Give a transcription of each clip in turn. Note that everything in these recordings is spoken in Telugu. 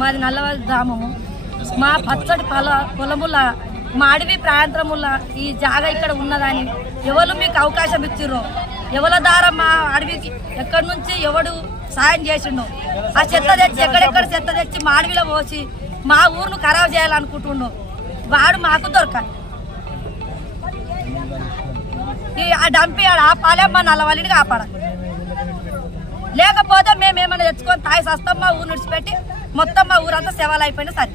మాది నల్లవల్లి గ్రామము. మా పచ్చడి పొల పొలముల మా అడవి ప్రాంతముల ఈ జాగా ఇక్కడ ఉన్నదని ఎవరు మీకు అవకాశం ఇచ్చిర్రో? ఎవరి ద్వారా మా అడవికి ఎక్కడి నుంచి ఎవడు సాయం చేసిండు? ఆ చెత్త తెచ్చి ఎక్కడెక్కడ చెత్త తెచ్చి మా అడవిలో పోసి మా ఊరును ఖరాబ్ చేయాలనుకుంటుండు? వాడు మాకు దొరకాలి. ఈ ఆ డంపి ఆడ ఆపాలే మా నల్లవల్లిని కాపాడాలి. లేకపోతే మేము ఏమైనా తెచ్చుకొని తాయి సస్తాం మా ఊరు విడిచిపెట్టి మొత్తం మా ఊరంతా సేవలు అయిపోయినా సరే.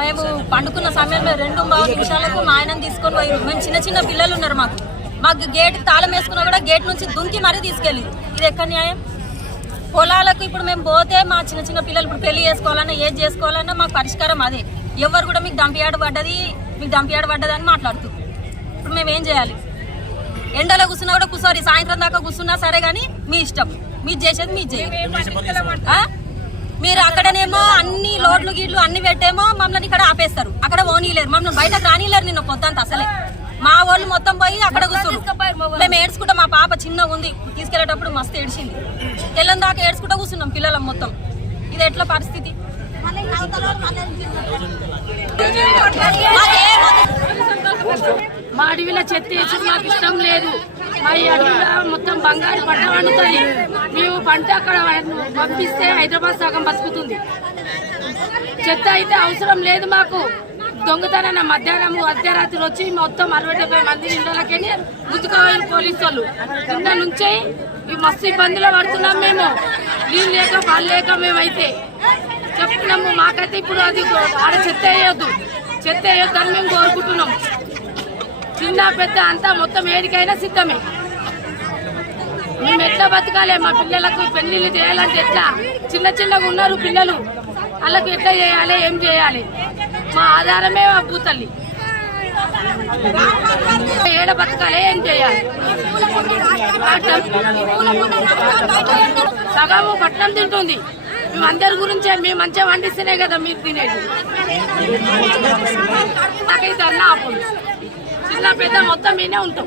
మేము పండుకున్న సమయంలో రెండు మూడు నిమిషాలకు మా ఆయనను తీసుకొని పోయి మేము చిన్న చిన్న పిల్లలు ఉన్నారు మాకు. మాకు గేట్ తాళం వేసుకున్నా కూడా గేట్ నుంచి దుంకి మరీ తీసుకెళ్ళి. ఇది ఎక్కడ న్యాయం? పొలాలకు ఇప్పుడు మేము పోతే మా చిన్న చిన్న పిల్లలు ఇప్పుడు పెళ్ళి చేసుకోవాలన్నా ఏది చేసుకోవాలన్నా మాకు పరిష్కారం అదే. ఎవరు కూడా మీకు దంపియాడు పడ్డది మీకు దంపియాడు పడ్డది అని మాట్లాడుతూ. ఇప్పుడు మేము ఏం చేయాలి? ఎండలో కూర్చున్నా కూడా కూర్చోరి సాయంత్రం దాకా కూర్చున్నా సరే కానీ మీ ఇష్టం. మీరు చేసేది మీరు చేయాలి? మీరు అక్కడనేమో అన్ని లోడ్లు గీడ్లు అన్ని పెట్టేమో మమ్మల్ని ఇక్కడ ఆపేస్తారు. అక్కడ ఓనీలేరు మమ్మల్ని బయటకు రానిలేరు నిన్న పొద్దంత అసలే. మా వాళ్ళు మొత్తం పోయి అక్కడ కూర్చున్నాం మేము ఏడ్చుకుంటాం మా పాప చిన్నగా ఉంది. తీసుకెళ్ళేటప్పుడు మస్తు ఏడ్చింది. తెల్లం దాకా ఏడ్చుకుంటా కూర్చున్నాం పిల్లలం మొత్తం. ఇది ఎట్లా పరిస్థితి? మా అడవిలో చెత్త వేసి మాకు ఇష్టం లేదు. మా అడవిలో మొత్తం బంగారు పంట పండుతుంది. మేము పంట అక్కడ పంపిస్తే హైదరాబాద్ సగం బతుకుతుంది. చెత్త అయితే అవసరం లేదు మాకు. దొంగతన మధ్యాహ్నం అర్ధరాత్రి వచ్చి మొత్తం అరవై డెబ్బై మంది ఇళ్ళకెళ్ళి గుర్తుకోవాలి పోలీసు వాళ్ళు కింద నుంచే ఈ మస్తు ఇబ్బందులు పడుతున్నాం మేము. నీళ్ళు లేక పాలు లేక మేమైతే చెప్తున్నాము మాకైతే ఇప్పుడు అది ఆడ చెత్త వేయొద్దు. చెత్త వేయొద్దని మేము కోరుకుంటున్నాం. చిన్న పెద్ద అంతా మొత్తం ఏడికైనా సిద్ధమే. మేము ఎట్లా బతకాలి మా పిల్లలకు పెళ్ళిళ్ళు చేయాలంటే ఎట్లా? చిన్న చిన్నగా ఉన్నారు పిల్లలు. వాళ్ళకి ఎట్లా చేయాలి ఏం చేయాలి? మా ఆధారమే ఆ భూతల్లి. ఏడ బతకాలి ఏం చేయాలి? సగము పట్నం తింటుంది. మేము అందరి గురించే మేము మంచిగా వండిస్తేనే కదా మీరు తినేది. నాకైతే అన్న ఆపు పెద్ద మొత్తం మీనే ఉంటాం.